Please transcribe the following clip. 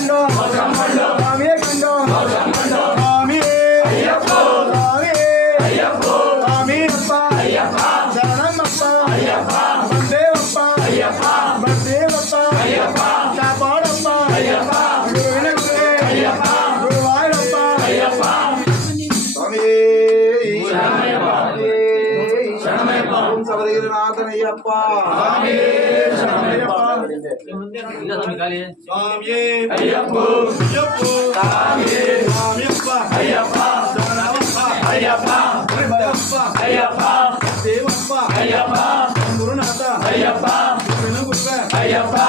கண்டோம் சாமியே கண்டோம் சாமியே சாமியப்பா சரணமப்பா வந்தேவப்பா வந்தேவப்பா சாப்பாடப்பா குருவினே குருவாயூரப்பா சாமியே சபரிநாதனையப்பா சாமியே ஐயப்போ சாமியே சாமியப்பா ஐயப்பா சரணமப்பா ஐயப்பா குருவாயூரப்பா ஐயப்பா தேவப்பா ஐயப்பா குருநாதா ஐயப்பா குருவினே ஐயப்பா